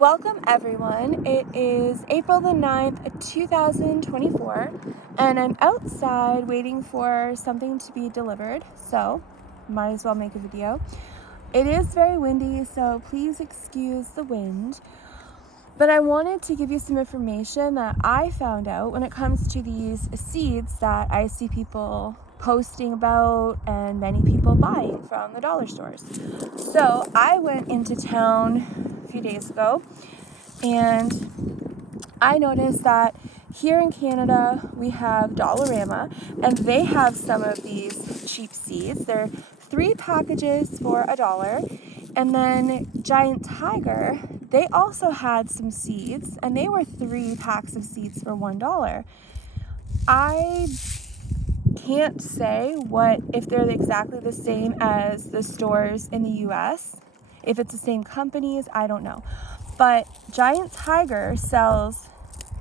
Welcome everyone. It is April the 9th, 2024, and I'm outside waiting for something to be delivered, so might as well make a video. It is very windy, so please excuse the wind, but I wanted to give you some information that I found out when it comes to these seeds that I see people posting about and many people buying from the dollar stores. So I went into town few days ago, and I noticed that here in Canada we have Dollarama, and they have some of these cheap seeds. They're 3 packages for $1, and then Giant Tiger, they also had some seeds, and they were 3 packs of seeds for $1. I can't say if they're exactly the same as the stores in the US. If it's the same companies, I don't know. But Giant Tiger sells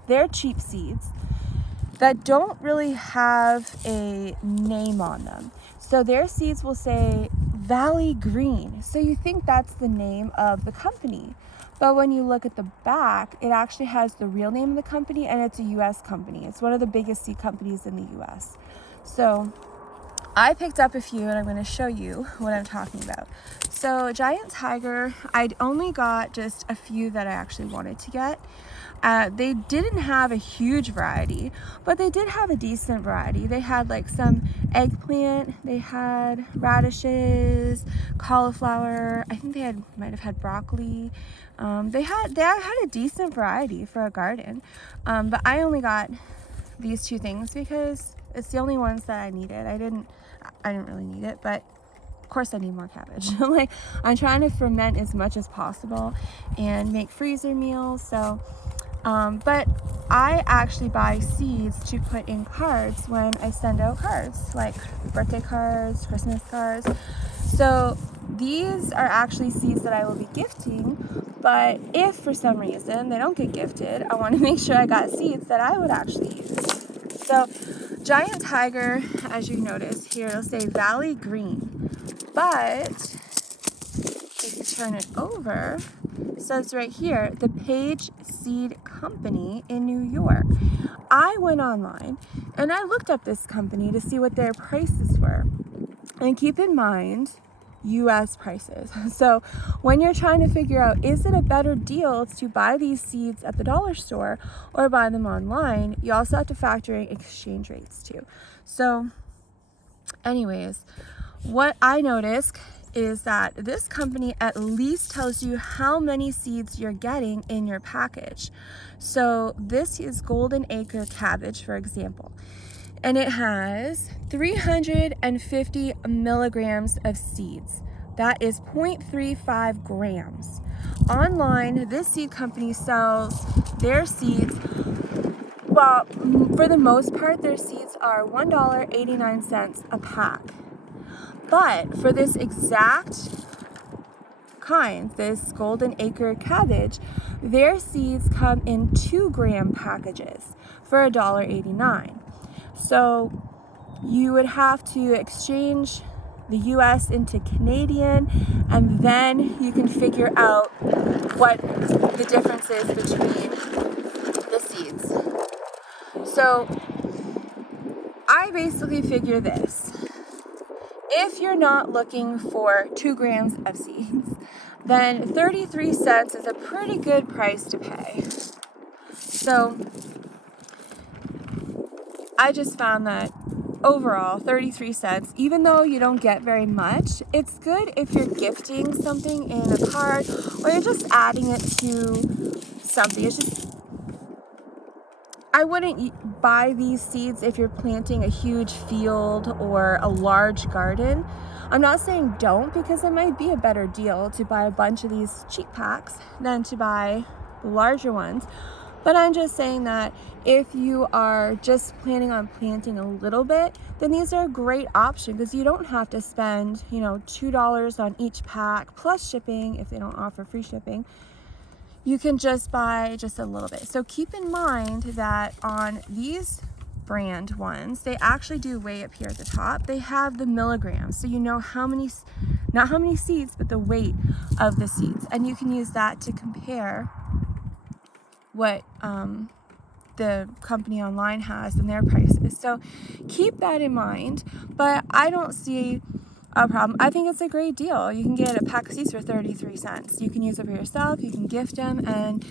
their cheap seeds that don't really have a name on them. So their seeds will say Valley Green. So you think that's the name of the company. But when you look at the back, it actually has the real name of the company, and it's a US company. It's one of the biggest seed companies in the US. So I picked up a few, and I'm going to show you what I'm talking about. So Giant Tiger, I'd only got just a few that I actually wanted to get. They didn't have a huge variety, but they did have a decent variety. They had like some eggplant, they had radishes, cauliflower, I think they might have had broccoli. They had a decent variety for a garden, but I only got these 2 things because it's the only ones that I needed. I didn't really need it, but of course I need more cabbage. I'm trying to ferment as much as possible and make freezer meals. So, but I actually buy seeds to put in cards when I send out cards, like birthday cards, Christmas cards. So these are actually seeds that I will be gifting, but if for some reason they don't get gifted, I want to make sure I got seeds that I would actually use. So Giant Tiger, as you notice here, it'll say Valley Green, but if you turn it over, it says right here, the Page Seed Company in New York. I went online and I looked up this company to see what their prices were. And keep in mind, US prices. So when you're trying to figure out, is it a better deal to buy these seeds at the dollar store or buy them online, you also have to factor in exchange rates too. So anyways, what I noticed is that this company at least tells you how many seeds you're getting in your package. So this is Golden Acre cabbage, for example, and it has 350 milligrams of seeds. That is 0.35 grams. Online, this seed company sells their seeds, well, for the most part, their seeds are $1.89 a pack. But for this exact kind, this Golden Acre cabbage, their seeds come in 2-gram packages for $1.89. So you would have to exchange the US into Canadian, and then you can figure out what the difference is between the seeds. So I basically figure this: if you're not looking for 2 grams of seeds, then 33 cents is a pretty good price to pay. So I just found that overall, 33 cents, even though you don't get very much, it's good if you're gifting something in a card or you're just adding it to something. It's just, I wouldn't buy these seeds if you're planting a huge field or a large garden. I'm not saying don't, because it might be a better deal to buy a bunch of these cheap packs than to buy the larger ones. But I'm just saying that if you are just planning on planting a little bit, then these are a great option, because you don't have to spend, $2 on each pack plus shipping if they don't offer free shipping. You can just buy just a little bit. So keep in mind that on these brand ones, they actually do weigh up here at the top. They have the milligrams, so you know how many, not how many seeds, but the weight of the seeds. And you can use that to compare what the company online has and their prices. So keep that in mind, but I don't see a problem. I think it's a great deal. You can get a pack of seeds for 33 cents. You can use it for yourself, you can gift them, and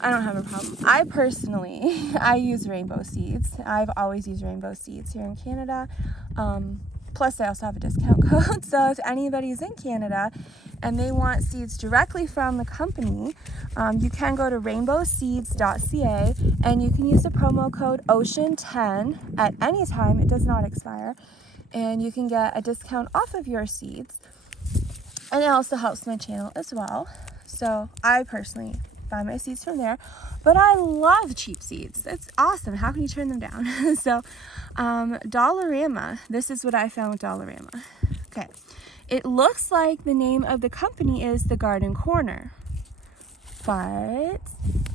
I don't have a problem. I personally, I use rainbow seeds. I've always used rainbow seeds here in Canada. Plus I also have a discount code. So if anybody's in Canada and they want seeds directly from the company, you can go to rainbowseeds.ca and you can use the promo code OCEAN10 at any time. It does not expire. And you can get a discount off of your seeds. And it also helps my channel as well. So I personally buy my seeds from there, but I love cheap seeds. That's awesome. How can you turn them down? So Dollarama, this is what I found with Dollarama. Okay, it looks like the name of the company is The Garden Corner, but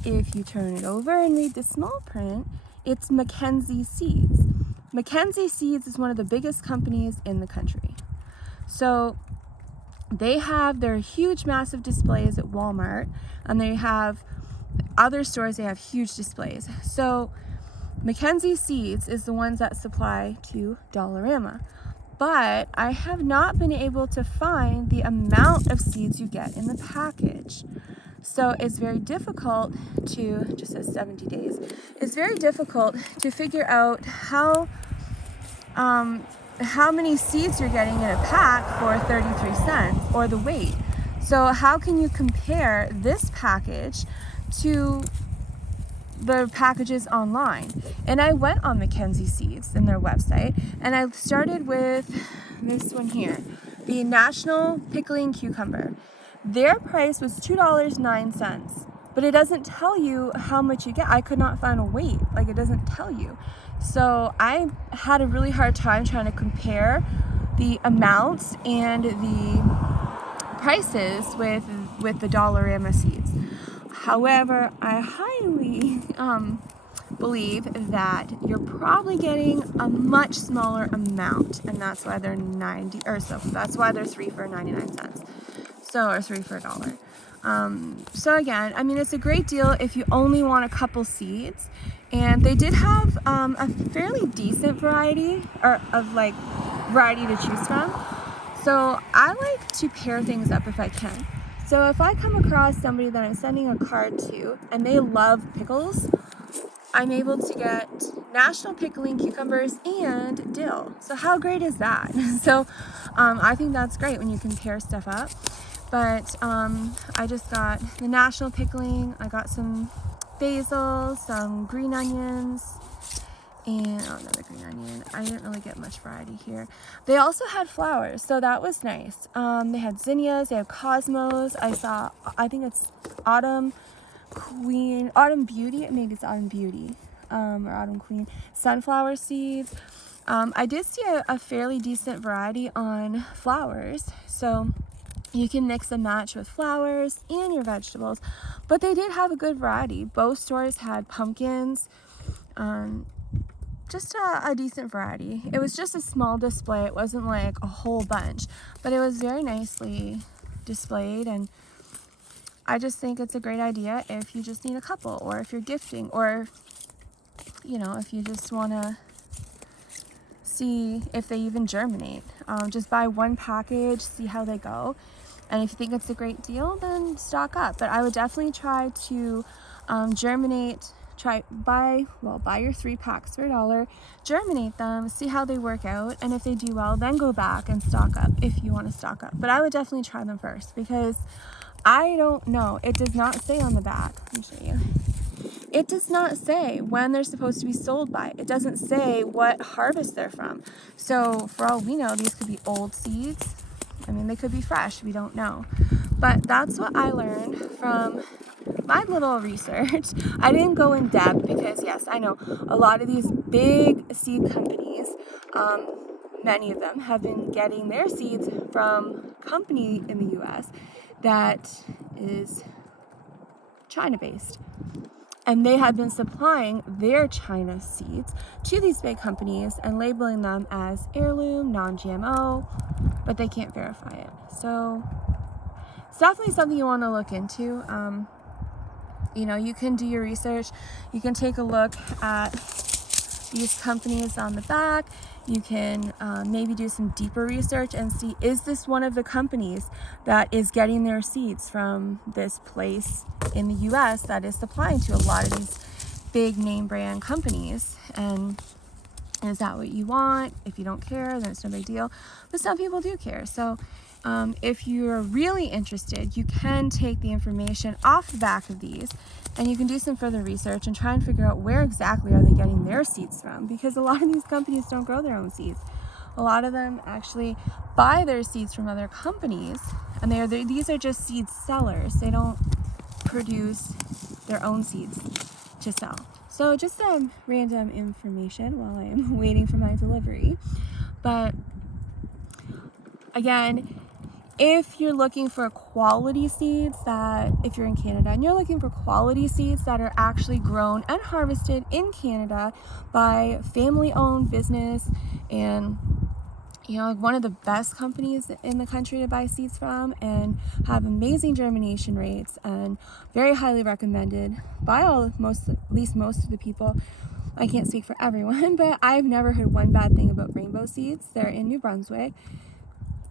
if you turn it over and read the small print, it's Mackenzie Seeds. Mackenzie Seeds is one of the biggest companies in the country. So they have their huge, massive displays at Walmart, and they have other stores, they have huge displays. So Mackenzie Seeds is the ones that supply to Dollarama. But I have not been able to find the amount of seeds you get in the package. So it's very difficult to, just says 70 days, it's very difficult to figure out how many seeds you're getting in a pack for 33 cents or the weight. So how can you compare this package to the packages online? And I went on Mackenzie Seeds in their website and I started with this one here, the National Pickling Cucumber. Their price was $2.09, but it doesn't tell you how much you get. I could not find a weight, like it doesn't tell you. So I had a really hard time trying to compare the amounts and the prices with the Dollarama seeds. However, I highly believe that you're probably getting a much smaller amount, and that's why they're that's why they're 3 for 99 cents. So, or 3 for $1. So again, I mean, it's a great deal if you only want a couple seeds. And they did have a fairly decent variety to choose from. So I like to pair things up if I can. So if I come across somebody that I'm sending a card to and they love pickles, I'm able to get National Pickling Cucumbers and dill. So how great is that? So I think that's great when you can pair stuff up. But I just got the National Pickling. I got some basil, some green onions, and another green onion. I didn't really get much variety here. They also had flowers, so that was nice. They had zinnias, they have cosmos. I think it's Autumn Beauty, maybe it's Autumn Beauty, or Autumn Queen. Sunflower seeds. I did see a fairly decent variety on flowers, so you can mix and match with flowers and your vegetables, but they did have a good variety. Both stores had pumpkins, just a decent variety. It was just a small display. It wasn't like a whole bunch, but it was very nicely displayed, and I just think it's a great idea if you just need a couple, or if you're gifting, or if you just want to see if they even germinate. Just buy one package, see how they go. And if you think it's a great deal, then stock up. But I would definitely try to buy your 3 packs for $1, germinate them, see how they work out, and if they do well, then go back and stock up if you want to stock up. But I would definitely try them first, because I don't know. It does not say on the back. Let me show you. It does not say when they're supposed to be sold by. It doesn't say what harvest they're from. So for all we know, these could be old seeds. I mean, they could be fresh, we don't know. But that's what I learned from my little research. I didn't go in depth because, yes, I know a lot of these big seed companies, many of them have been getting their seeds from a company in the US that is China-based. And they had been supplying their China seeds to these big companies and labeling them as heirloom, non-GMO, but they can't verify it. So it's definitely something you want to look into. You know, you can do your research. You can take a look at these companies on the back. You can maybe do some deeper research and see, is this one of the companies that is getting their seeds from this place in the US that is supplying to a lot of these big name brand companies? And is that what you want? If you don't care, then it's no big deal. But some people do care. So if you're really interested, you can take the information off the back of these and you can do some further research and try and figure out where exactly are they getting their seeds from, because a lot of these companies don't grow their own seeds. A lot of them actually buy their seeds from other companies, and these are just seed sellers. They don't produce their own seeds to sell. So just some random information while I'm waiting for my delivery. But again, if you're looking for quality seeds, if you're in Canada and you're looking for quality seeds that are actually grown and harvested in Canada by family-owned business, and you know, one of the best companies in the country to buy seeds from, and have amazing germination rates and very highly recommended by at least most of the people. I can't speak for everyone, but I've never heard one bad thing about Rainbow Seeds. They're in New Brunswick.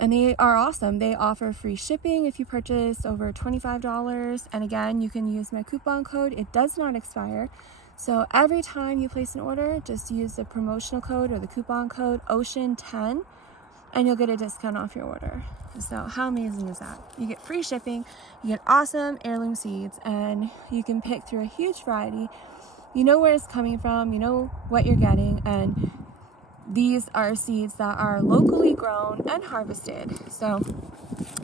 And they are awesome. They offer free shipping if you purchase over $25. And again, you can use my coupon code. It does not expire. So every time you place an order, just use the promotional code or the coupon code OCEAN10 and you'll get a discount off your order. So how amazing is that? You get free shipping, you get awesome heirloom seeds, and you can pick through a huge variety. You know where it's coming from, you know what you're getting, and these are seeds that are locally grown and harvested. So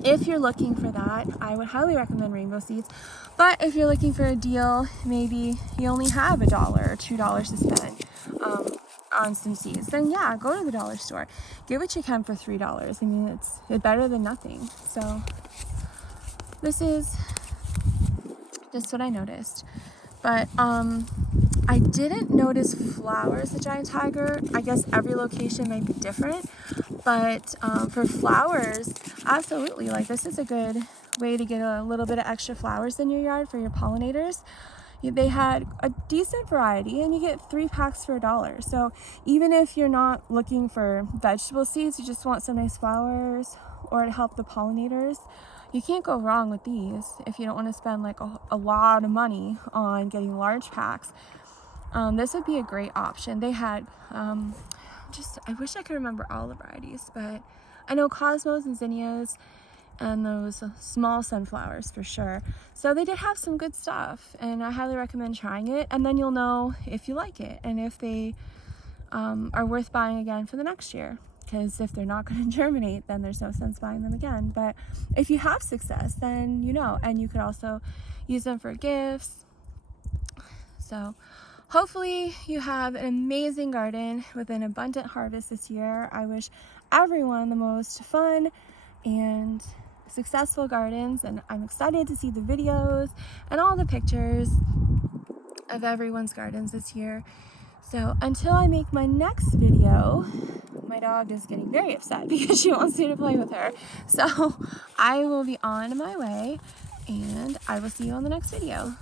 if you're looking for that, I would highly recommend Rainbow Seeds. But if you're looking for a deal, maybe you only have $1 or $2 to spend on some seeds, then yeah, go to the dollar store. Get what you can for $3. I mean, it's better than nothing. So this is just what I noticed. But I didn't notice flowers at Giant Tiger. I guess every location might be different, but for flowers, absolutely, like this is a good way to get a little bit of extra flowers in your yard for your pollinators. They had a decent variety, and you get 3 packs for $1. So even if you're not looking for vegetable seeds, you just want some nice flowers or to help the pollinators, you can't go wrong with these if you don't want to spend like a lot of money on getting large packs. This would be a great option. They had I wish I could remember all the varieties, but I know cosmos and zinnias and those small sunflowers for sure. So they did have some good stuff, and I highly recommend trying it, and then you'll know if you like it and if they are worth buying again for the next year. Because if they're not going to germinate, then there's no sense buying them again. But if you have success, then you know, and you could also use them for gifts. So hopefully you have an amazing garden with an abundant harvest this year. I wish everyone the most fun and successful gardens, and I'm excited to see the videos and all the pictures of everyone's gardens this year. So until I make my next video, my dog is getting very upset because she wants me to play with her. So I will be on my way, and I will see you on the next video.